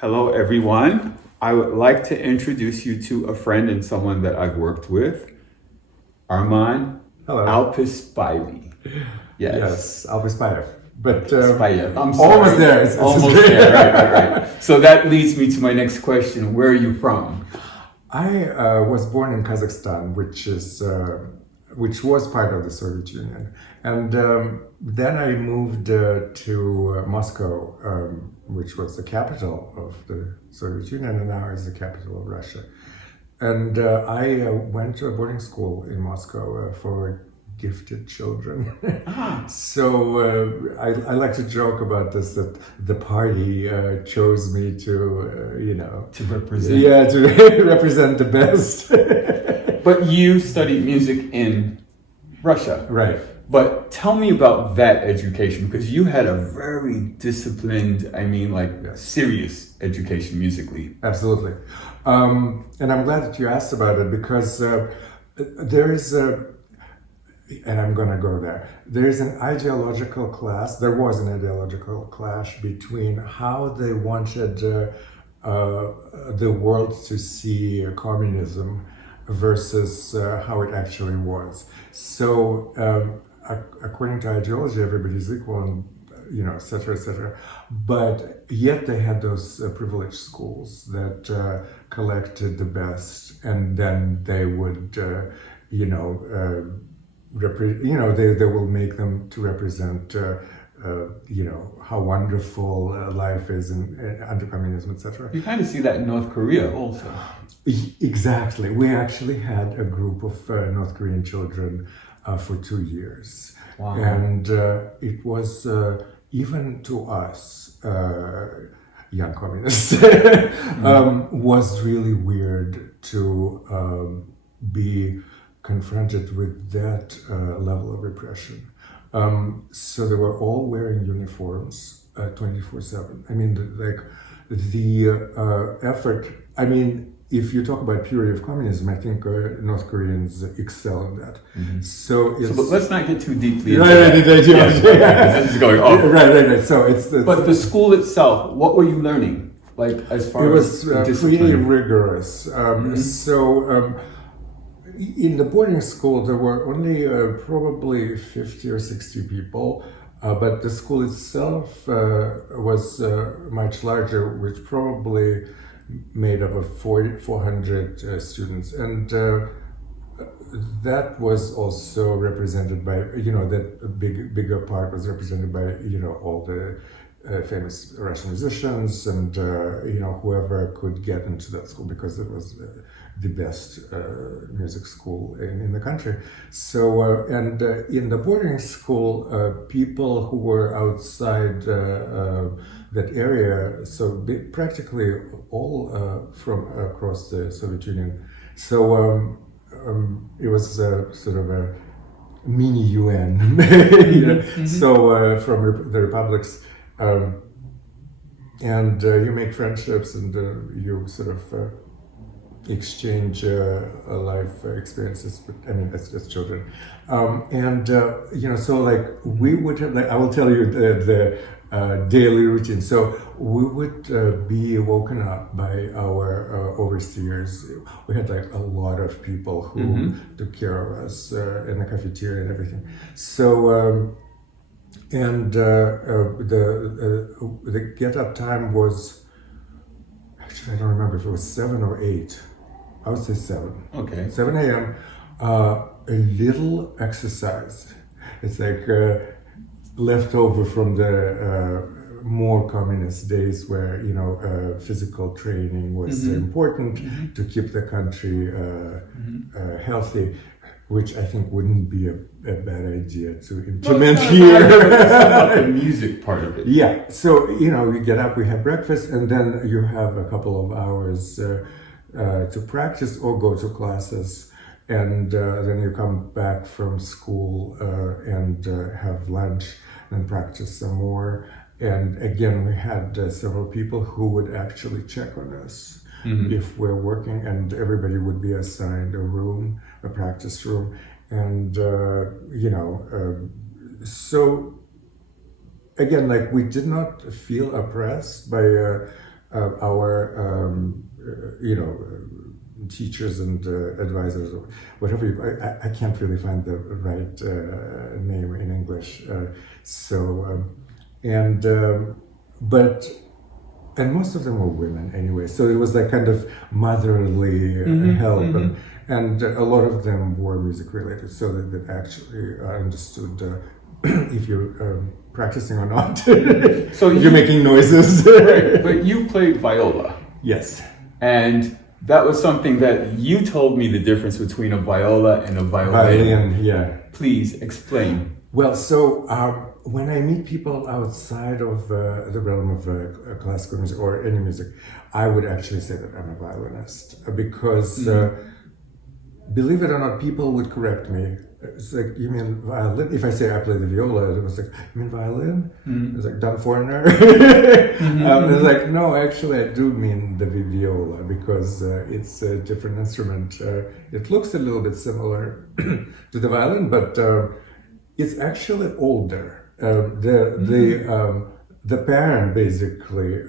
Hello, everyone. I would like to introduce you to a friend and someone that I've worked with, Arman Hello. Alpyspaev. Yes, Alpyspaev. But Spaev. I'm sorry. almost there. It's Almost there. Right. So that leads me to my next question. Where are you from? I was born in Kazakhstan, which was part of the Soviet Union, and then I moved to Moscow, which was the capital of the Soviet Union, and now is the capital of Russia. And I went to a boarding school in Moscow for gifted children. So I like to joke about this, that the party chose me to, To represent. yeah, to represent the best. But you studied music in Russia. Right. But tell me about that education, because you had a very disciplined, serious education musically. Absolutely. And I'm glad that you asked about it because there is a, and I'm going to go there. There is an ideological clash. There was an ideological clash between how they wanted the world to see communism versus how it actually was. So, according to ideology, everybody's equal, and et cetera, et cetera. But yet they had those privileged schools that collected the best, and then they would, they will make them to represent, how wonderful life is under communism, etc. You kind of see that in North Korea also. Exactly. We actually had a group of North Korean children for 2 years. Wow. And it was, even to us, young communists, was really weird to be confronted with that level of repression. So they were all wearing uniforms 24/7. I mean, the effort, if you talk about purity of communism, I think North Koreans excel in that. Mm-hmm. So But let's not get too deeply into right, that. yeah. This is going off. Right. So it's But the school itself, what were you learning? Like as far it as was pretty rigorous. So in the boarding school, there were only probably 50 or 60 people, but the school itself was much larger, which probably made up of 400 students. And that was also represented by, that bigger part was represented by, all the famous Russian musicians and, whoever could get into that school because it was the best music school in the country. So, and in the boarding school, people who were outside that area, so practically all from across the Soviet Union. So it was sort of a mini UN. Mm-hmm. So from the republics, and you make friendships and you sort of exchange life experiences, as children, so like we would have, like I will tell you the daily routine. So we would be woken up by our overseers. We had like a lot of people who took care of us in the cafeteria and everything. So the get up time was, actually I don't remember if it was 7 or 8. I would say 7. Okay. 7 a.m. A little exercise. It's like leftover from the more communist days where, physical training was important to keep the country healthy, which I think wouldn't be a bad idea to implement here. The music part of it. Yeah. So, we get up, we have breakfast, and then you have a couple of hours to practice or go to classes, and then you come back from school and have lunch and practice some more. And again, we had several people who would actually check on us if we're working, and everybody would be assigned a room, a practice room, and so again, like we did not feel oppressed by our teachers and advisors, or whatever. I can't really find the right name in English. But most of them were women anyway. So it was that kind of motherly help, and a lot of them were music related, so that actually I understood if you're practicing or not. So you're making noises. Right, but you played viola. Yes. And that was something that you told me the difference between a viola and a violin. Violin, yeah. Please explain. Well, so when I meet people outside of the realm of classical music or any music, I would actually say that I'm a violinist because, believe it or not, people would correct me. It's like, you mean violin? If I say I play the viola, it was like, you mean violin? It's like, done foreigner? It's like, no, actually, I do mean the viola because it's a different instrument. It looks a little bit similar to the violin, but it's actually older. The parent, basically,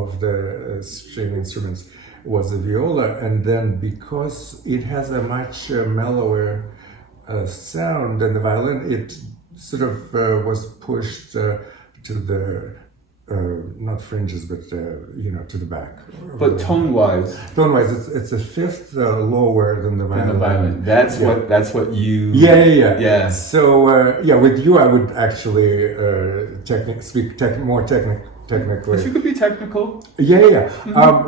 of the string instruments was the viola, and then because it has a much mellower sound than the violin, it sort of was pushed to the not fringes, but to the back. But tone-wise, it's a fifth lower than the violin. That's what you. Yeah. So with you, I would actually speak more technically. But you could be technical. Yeah.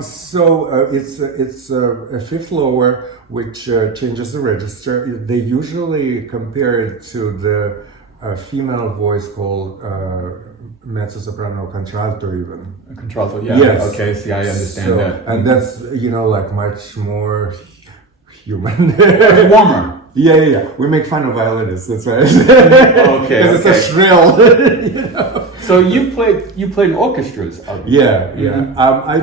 So it's a fifth lower, which changes the register. They usually compare it to the female voice called mezzo-soprano, contralto even. Contralto, yeah. Yes. Okay, see, I understand that. And that's, like much more human. Warmer. Yeah. We make fun of violinists, that's right. Okay. Because it's a shrill. So you played in orchestras. Yeah. I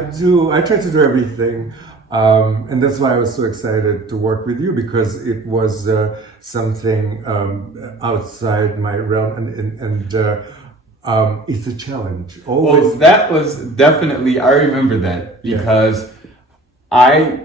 try to do everything. And that's why I was so excited to work with you, because it was something outside my realm, and it's a challenge. Always. Well, that was definitely, I remember that, because I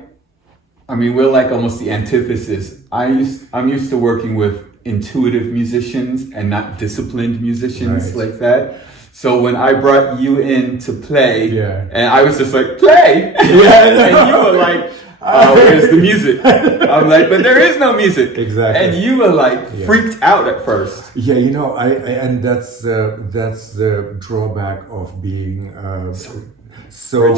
mean, we're like almost the antithesis. I'm used to working with intuitive musicians and not disciplined musicians like that. So when I brought you in to play, and I was just like, play! And you were like, where's the music? I'm like, but there is no music. Exactly. And you were like freaked out at first. Yeah, and that's the drawback of being so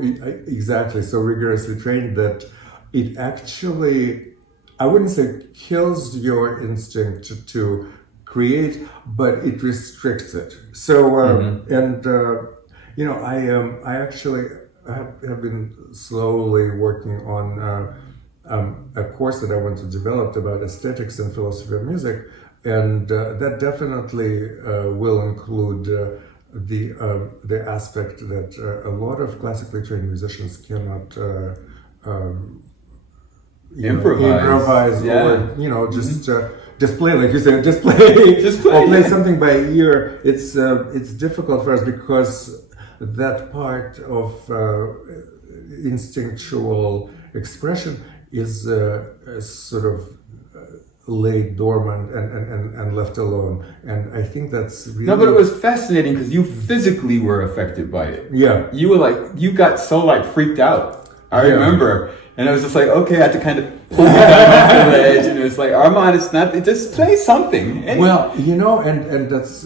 exactly, so rigorously trained, that it actually, I wouldn't say kills your instinct to create, but it restricts it. So I actually have been slowly working on a course that I want to develop about aesthetics and philosophy of music, and that definitely will include the aspect that a lot of classically trained musicians cannot improvise or just play, like you said, just play or play something by ear. It's difficult for us because that part of instinctual expression is sort of laid dormant and left alone, and I think that's really... No, but it was fascinating because you physically were affected by it. Yeah, you were like, you got so like freaked out. I remember, and I was just like, okay, I had to kind of pull you down off the ledge, and it was like, Arman, it's not, just play something. Well, and that's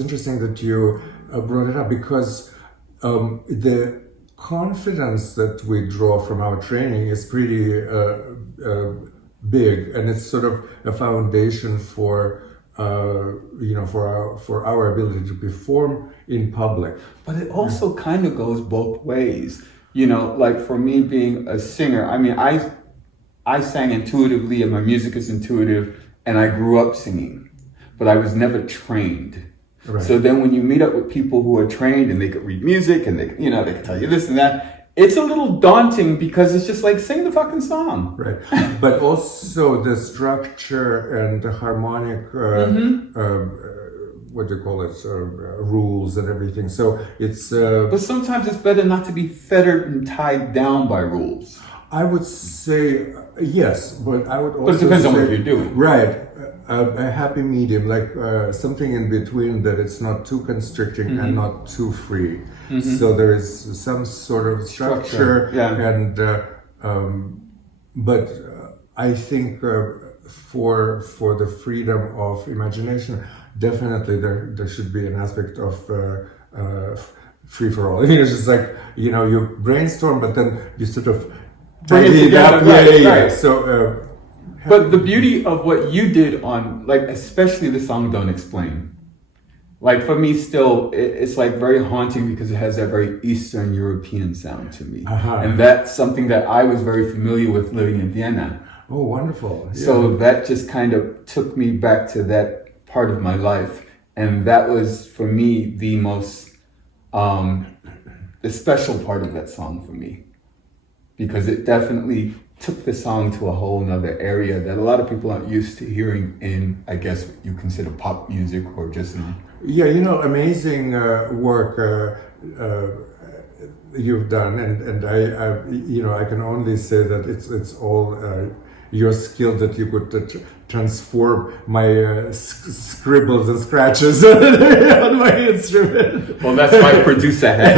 interesting that you brought it up, because the confidence that we draw from our training is pretty big, and it's sort of a foundation for our ability to perform in public. But it also kind of goes both ways. Like for me being a singer, I mean, I sang intuitively, and my music is intuitive, and I grew up singing, but I was never trained. Right. So then when you meet up with people who are trained and they could read music and they can tell you this and that, it's a little daunting because it's just like, sing the fucking song. Right. But also the structure and the harmonic what do you call it, rules and everything. So it's. But sometimes it's better not to be fettered and tied down by rules. I would say yes, but I would also. But it depends say, on what you're doing. Right. A happy medium, like something in between that it's not too constricting and not too free. So there is some sort of structure, and but I think for the freedom of imagination, definitely there should be an aspect of free for all. It's just like you brainstorm, but then you sort of bring it together. Right. So. But the beauty of what you did on, like, especially the song Don't Explain, like, for me still, it's like very haunting because it has that very Eastern European sound to me. And that's something that I was very familiar with living in Vienna. Oh, wonderful. Yeah. So that just kind of took me back to that part of my life. And that was, for me, the most, the special part of that song for me. Because it definitely took the song to a whole nother area that a lot of people aren't used to hearing in, I guess you consider pop music or just in... Yeah, amazing work you've done, and I can only say that it's all your skill that you could transform my scribbles and scratches on my instrument. Well, that's my producer hat.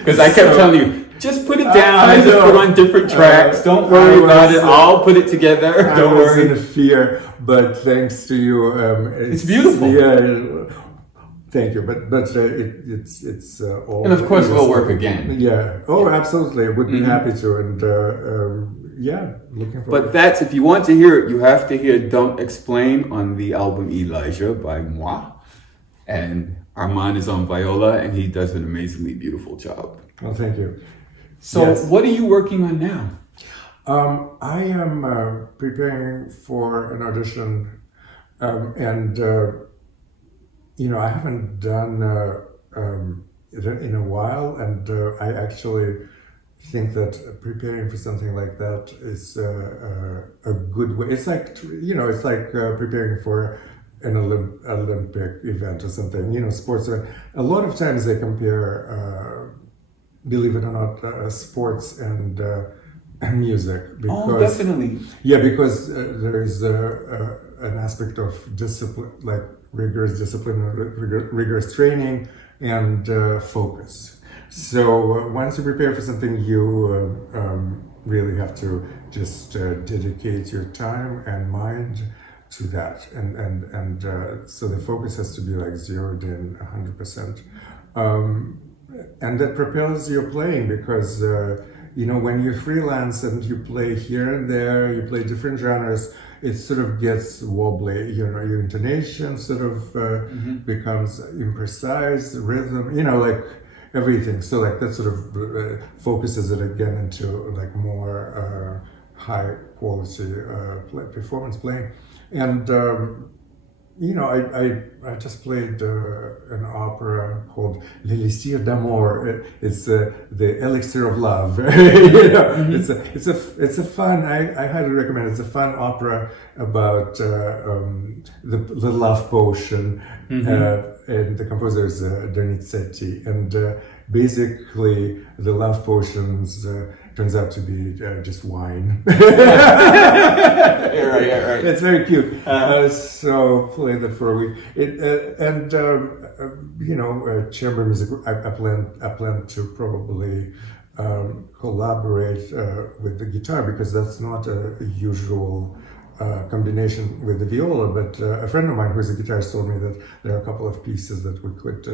Because I kept telling you, just put it down and just put on different tracks. Don't worry about it. I'll put it together. Don't worry. I was in fear, but thanks to you, it's beautiful. Yeah, thank you. But it's all. And of course, we'll work again. Yeah. Oh, absolutely. Would be happy to. And looking forward. But that's, if you want to hear it, you have to hear "Don't Explain" on the album Elijah by moi, and Arman is on viola, and he does an amazingly beautiful job. Well, thank you. So, what are you working on now? I am preparing for an audition, and I haven't done it in a while, and I actually think that preparing for something like that is a good way. It's like it's like preparing for an Olympic event or something. Sports event. A lot of times they compare. Believe it or not, sports and music. Because, definitely. Yeah, because there is an aspect of discipline, like rigorous discipline, rigorous training, and focus. So once you prepare for something, you really have to just dedicate your time and mind to that, and so the focus has to be like zeroed in 100%. And that propels your playing because, when you freelance and you play here and there, you play different genres, it sort of gets wobbly. Your intonation sort of becomes imprecise, rhythm, like everything. So like that sort of focuses it again into like more high quality performance playing. And I just played an opera called L'Elixir d'Amour. It's the elixir of love. It's a fun. I highly recommend. It's a fun opera about the love potion, and the composer is Donizetti. And basically, the love potions turns out to be just wine. Yeah, right. It's very cute. So played that for a week. Chamber music. I plan to probably collaborate with the guitar because that's not a usual combination with the viola. But a friend of mine who's a guitarist told me that there are a couple of pieces that we could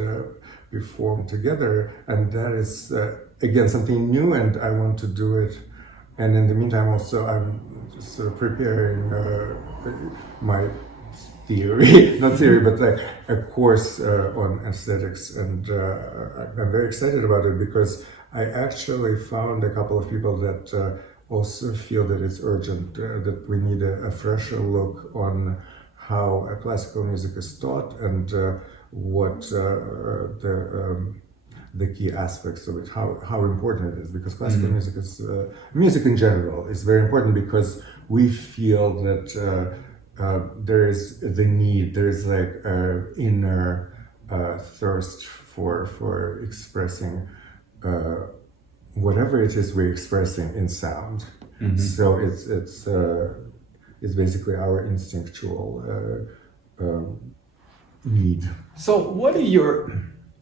perform together, and that is again something new, and I want to do it. And in the meantime, also I'm just sort of preparing my not theory, but like a course on aesthetics, and I'm very excited about it because I actually found a couple of people that also feel that it's urgent, that we need a fresher look on how classical music is taught and what the key aspects of it, how important it is, because classical music is music in general is very important because we feel that there is the need. There's like inner thirst for expressing whatever it is we're expressing in sound. Mm-hmm. So it's basically our instinctual need. So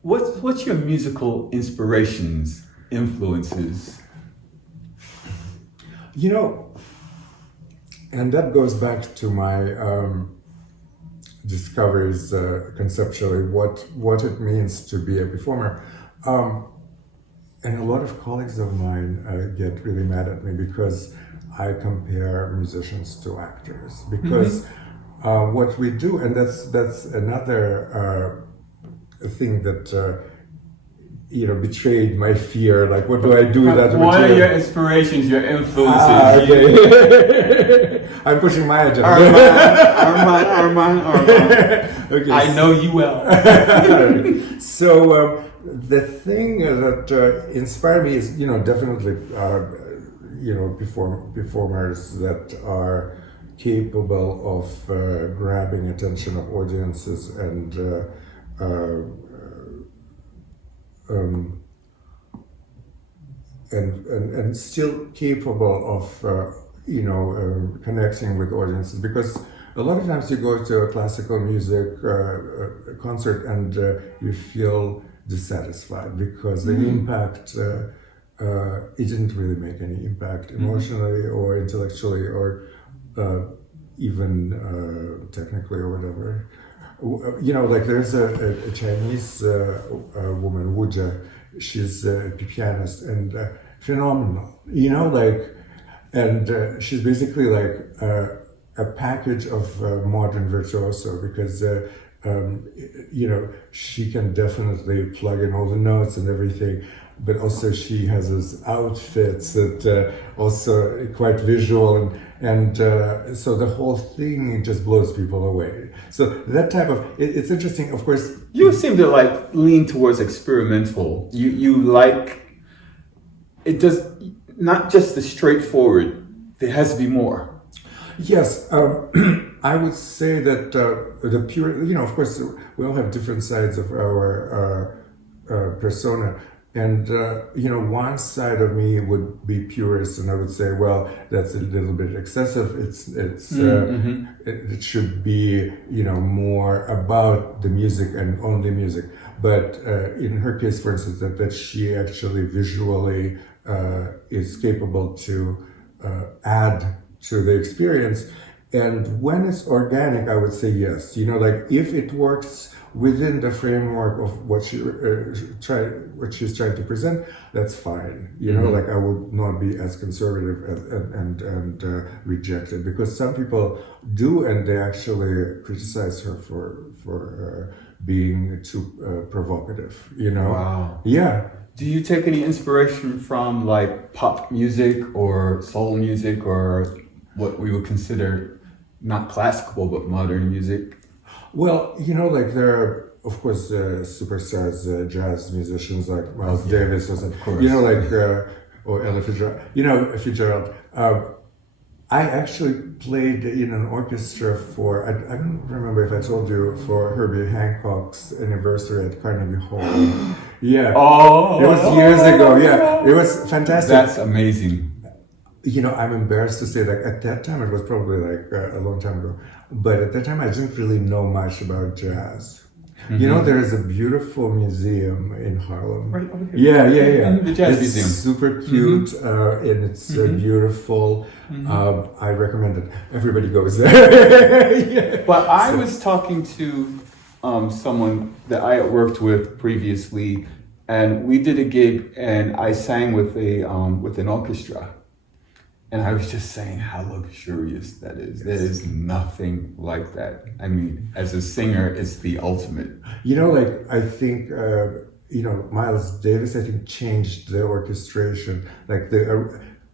what's your musical inspirations, influences? You know, and that goes back to my discoveries conceptually, what it means to be a performer. And a lot of colleagues of mine get really mad at me because I compare musicians to actors. Because what we do, and that's another thing that betrayed my fear. Like, what do I do with that material? What are your inspirations, your influences? Okay. I'm pushing my agenda. Arman. Okay, I know you well. So the thing that inspired me is, definitely, performers that are capable of grabbing attention of audiences and still capable of connecting with audiences, because a lot of times you go to a classical music concert and you feel dissatisfied because the impact it didn't really make any impact emotionally or intellectually or even technically or whatever. Like there's a Chinese woman, Wu Jia. She's a pianist and phenomenal, and she's basically like a package of modern virtuoso, because she can definitely plug in all the notes and everything, but also she has those outfits that also quite visual, and so the whole thing just blows people away. So that type of it's interesting, of course. You seem to lean towards experimental. You like it, does not just the straightforward. There has to be more. Yes, I would say that the pure, of course, we all have different sides of our persona. And, one side of me would be purist, and I would say, well, that's a little bit excessive. It should be, more about the music and only music. But in her case, for instance, that she actually visually is capable to add to the experience. And when it's organic, I would say yes. If it works within the framework of what she's trying to present, that's fine. I would not be as conservative and reject it, because some people do, and they actually criticize her for being too provocative. Wow. Yeah. Do you take any inspiration from pop music or soul music or what we would consider not classical but modern music? Well, there are, of course, superstars, jazz musicians like Miles Davis, or of course. Or Ella Fitzgerald. I actually played in an orchestra for, I don't remember if I told you, for Herbie Hancock's anniversary at Carnegie Hall. Yeah. Oh! It was years ago, yeah. It was fantastic. That's amazing. I'm embarrassed to say that at that time, it was probably a long time ago, but at that time I didn't really know much about jazz. Mm-hmm. There is a beautiful museum in Harlem. Right over here. Yeah. The Jazz Museum. It's super cute, and it's beautiful. I recommend it. Everybody goes there. Yeah. But I was talking to someone that I had worked with previously, and we did a gig, and I sang with an orchestra. And I was just saying how luxurious that is. There is nothing like that. I mean, as a singer, it's the ultimate. I think, Miles Davis, I think, changed the orchestration.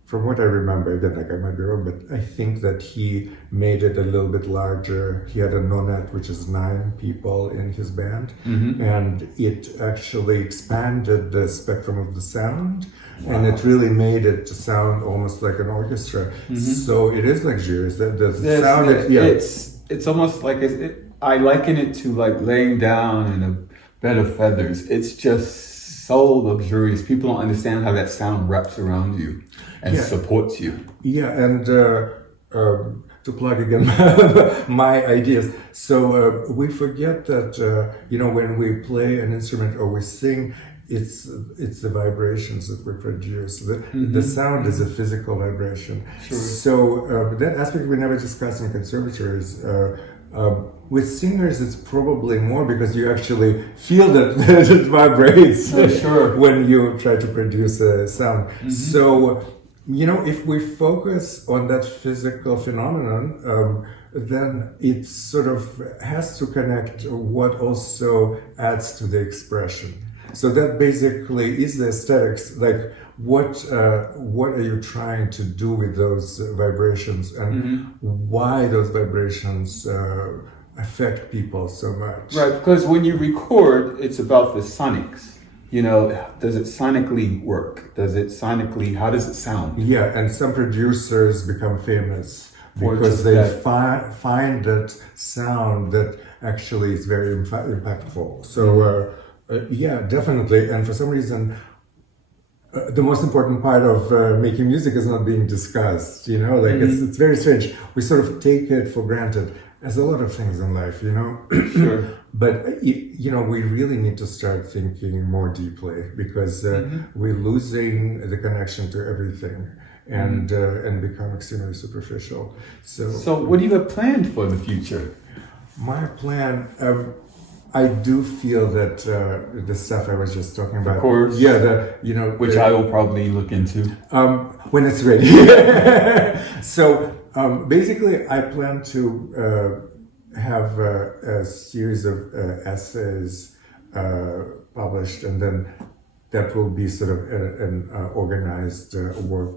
From what I remember, again, I might be wrong, but I think that he made it a little bit larger. He had a nonet, which is 9 people in his band, and it actually expanded the spectrum of the sound, and it really made it sound almost like an orchestra. So it is luxurious. The sound, it's almost like I liken it to like laying down in a bed of feathers. It's just so luxurious. People don't understand how that sound wraps around you and supports you. Yeah, and to plug again my ideas. So we forget that when we play an instrument or we sing, it's the vibrations that we produce. The sound is a physical vibration. Sure. So that aspect we never discuss in conservatories. With singers, it's probably more because you actually feel that it vibrates when you try to produce a sound. So, if we focus on that physical phenomenon, then it sort of has to connect what also adds to the expression. So that basically is the aesthetics, like what are you trying to do with those vibrations and why those vibrations affect people so much. Right, because when you record, it's about the sonics. Does it sonically work? How does it sound? Yeah, and some producers become famous because they find that sound that actually is very impactful. So, definitely. And for some reason, the most important part of making music is not being discussed, it's very strange. We sort of take it for granted, as a lot of things in life, Sure. But, we really need to start thinking more deeply because we're losing the connection to everything and become extremely superficial. So what do you have planned for the future? My plan... I do feel that the stuff I was just talking about, of course, which I will probably look into when it's ready. So basically, I plan to have a series of essays published, and then that will be sort of an organized work.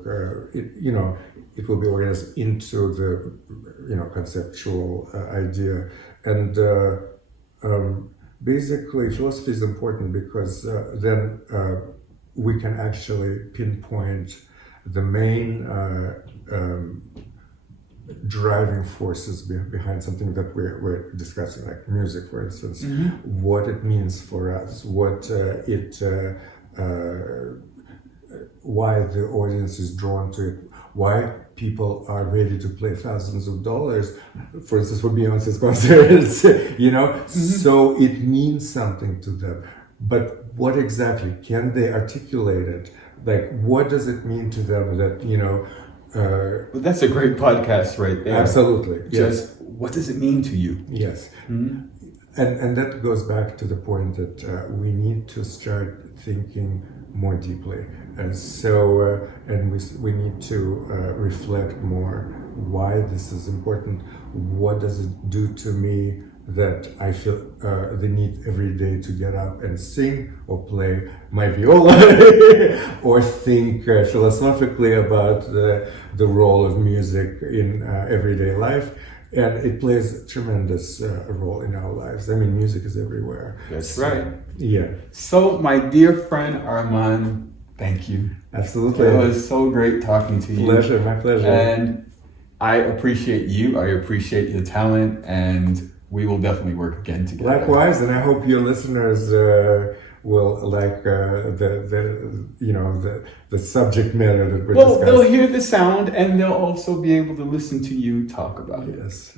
It will be organized into the conceptual idea and. Basically, philosophy is important because then we can actually pinpoint the main driving forces behind something that we're discussing, like music, for instance, what it means for us, why the audience is drawn to it, why people are ready to pay thousands of dollars, for instance, for Beyonce's concerts, So it means something to them. But what exactly? Can they articulate it? Like, what does it mean to them that, Well, that's a great podcast right there. Absolutely. Just, what does it mean to you? Yes. And that goes back to the point that we need to start thinking more deeply. And so, and we need to reflect more why this is important. What does it do to me that I feel the need every day to get up and sing or play my viola or think philosophically about the role of music in everyday life. And it plays a tremendous role in our lives. I mean, music is everywhere. That's right. Yeah. So, my dear friend Arman, thank you. Absolutely. It was so great talking to you. Pleasure, my pleasure. And I appreciate you. I appreciate your talent, and we will definitely work again together. Likewise, and I hope your listeners will like the subject matter that we're discussing. They'll hear the sound, and they'll also be able to listen to you talk about it. Yes.